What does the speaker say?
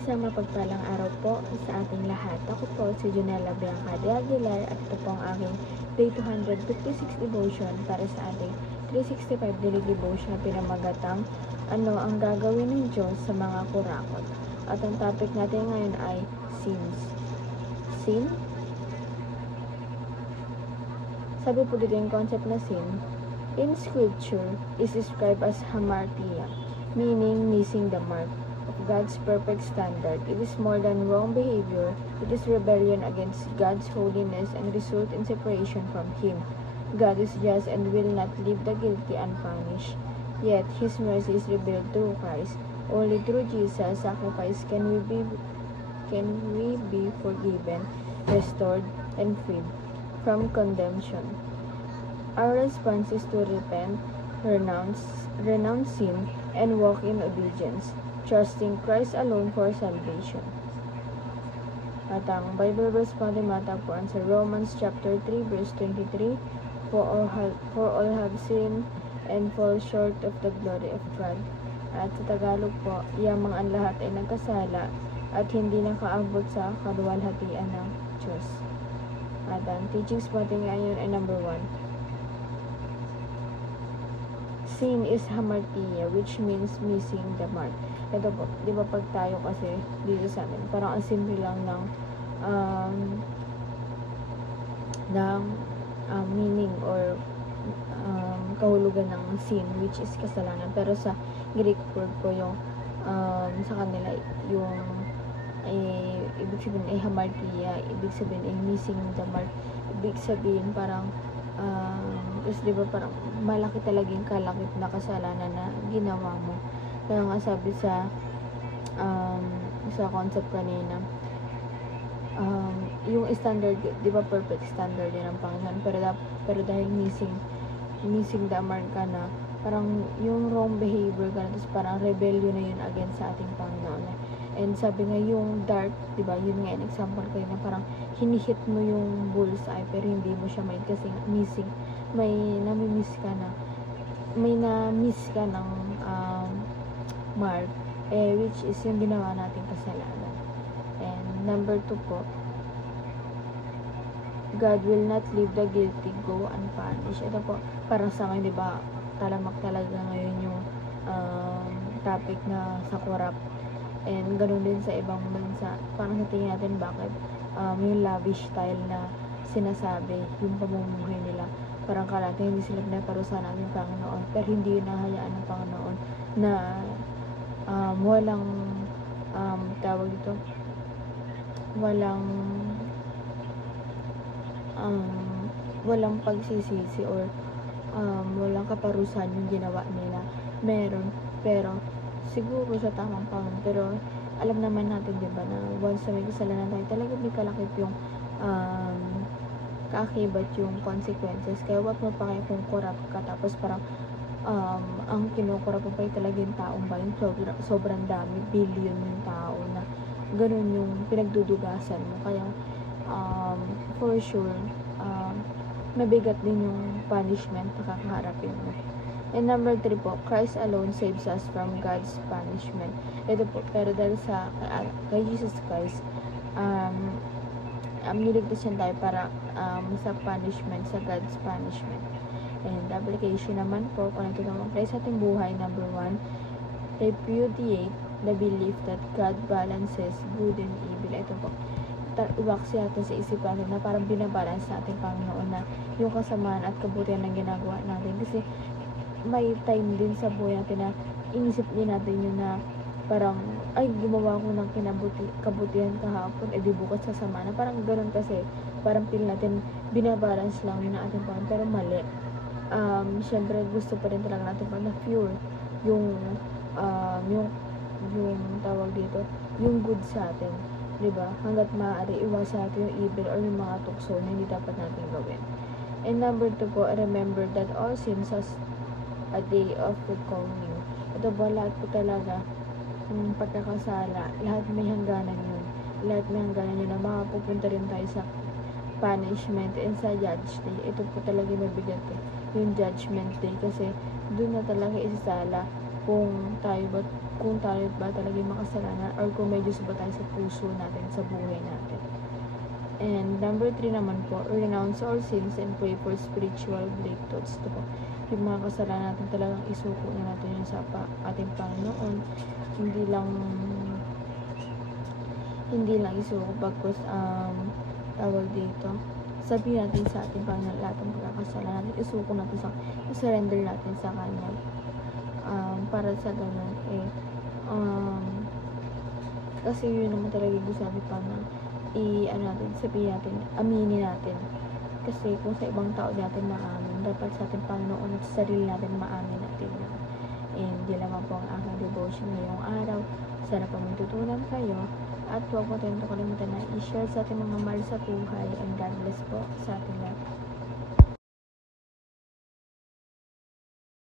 Isang mapagpalang araw po sa ating lahat. Ako po si Junella Bianca de Aguilar at ito po ang aking Day 256 Devotion para sa ating 365 Daily Devotion na pinamagatang Ano ang gagawin ng Diyos sa mga kurakot? At ang topic natin ngayon ay sins. Sin? Sabi po dito yung concept na sin in scripture is described as hamartia, meaning missing the mark of God's perfect standard. It is more than wrong behavior. It is rebellion against God's holiness and result in separation from Him. God is just and will not leave the guilty unpunished. Yet His mercy is revealed through Christ. Only through Jesus' sacrifice can we be forgiven, restored, and freed from condemnation. Our response is to repent, renounce sin, and walk in obedience, trusting Christ alone for salvation. At ang Bible verse po natin matagpuan sa Romans chapter 3 verse 23, For all have sinned and fall short of the glory of God. At sa Tagalog po, yamang ang lahat ay nagkasala at hindi nakaabot sa kaluwalhatian ng Diyos. At ang teachings po natin ngayon ay number 1. Sin is hamartia, which means missing the mark. Ito po, di ba pag tayo kasi dito sa amin, parang ang simple lang ng meaning or kahulugan ng sin, which is kasalanan. Pero sa Greek word po yung sa kanila yung ibig sabihin ay hamartia, ibig sabihin ay missing the mark, ibig sabihin parang kasi diba parang malaki talaga yung kalakip na kasalanan na ginawa mo. Kaya nga sabi sa concept kanina, yung standard, diba perfect standard yun ng Panginoon, pero dahil missing the mark ka na, parang yung wrong behavior ka na, tapos parang rebellion na yun against sa ating Panginoon. And sabi nga yung dark, diba, yun nga, an example kayo na parang hinihit mo yung bullseye pero hindi mo siya main kasi missing, may nami-miss ka na, may na-miss ka ng mark, which is yung ginawa nating kasalanan. And number 2 po, God will not leave the guilty go unpunished. Ito po, parang sa akin, diba, talamak talaga ngayon yung topic na sa corrupt. And ganun din sa ibang bansa. Parang sa tingin natin bakit yung lavish style na sinasabi, yung pamumuhay nila. Parang kalate hindi sila pinaparusahan ng ating Panginoon. Pero hindi yun nahayaan ng Panginoon na walang tawag dito, walang pagsisisi or walang kaparusahan yung ginawa nila. Meron, pero siguro sa tamang Panginoon, pero alam naman natin, diba, na once na may kasalanan tayo, talaga may kalakip yung kaakibat yung consequences. Kaya wag mo pa kayo kung corrupt ka, tapos parang ang kinukurap mo pa talaga yung taong bayan, sobrang dami, billion yung tao na ganun yung pinagdudugasan mo. Kaya for sure mabigat din yung punishment na kakaharapin mo. And number 3 po, Christ alone saves us from God's punishment. Ito po, pero dahil sa kay Jesus Christ, niligtas siya tayo para sa punishment, sa God's punishment. And the application naman po, kung ito naman sa ating buhay, number 1, repudiate the belief that God balances good and evil. Ito po, iwaksi natin sa isipan natin na parang binabalance sa ating Panginoon na yung kasamaan at kabutihan ng ginagawa natin. Kasi may time din sa buhay natin na inisip din natin yun na parang, ay, gumawa ko ng kabutihan kahapon, di bukas sasama na. Parang ganoon kasi, parang feel natin, binabalance lang yun na ating Panginoon, pero mali. Syempre, gusto pa rin talaga natin na pure yung tawag dito, yung good sa atin. Diba? Hanggat maaari, iwasan natin yung evil or yung mga tukso na hindi dapat natin gawin. And number 2 po, remember that all sins has a day of reckoning. Ito po, lahat po talaga pagkakasala, lahat may hangganan yun. Lahat may hangganan yun na makapupunta rin tayo sa punishment and sa judge day. Ito po talaga mabigat yung judgment day kasi doon na talaga isasala kung tayo ba talaga yung makasalanan or kung may Diyos ba tayo sa puso natin, sa buhay natin. And number 3 naman po, renounce all sins and pray for spiritual breakthroughs. Ito po, yung mga kasalanan natin talagang isuko na natin yun sa ating Panginoon. Hindi lang isuko pagkos tawag dito. Sabihin natin sa ating Panginoon lahat ng pagkakasalanan natin, isuko natin i-surrender natin sa Kanya. Para sa ganun kasi yun naman talaga gusto natin pa na sabihin natin, aminin natin. Kasi kung sa ibang tao natin maamin, dapat sa ating Panginoon at sa sarili natin maamin natin yun. And di lamang po ang aking devotion ngayong araw. Sana po magtutunan kayo at huwag mo tayong kalimutan na i-share sa ating mga mahal sa buhay, and God bless po sa ating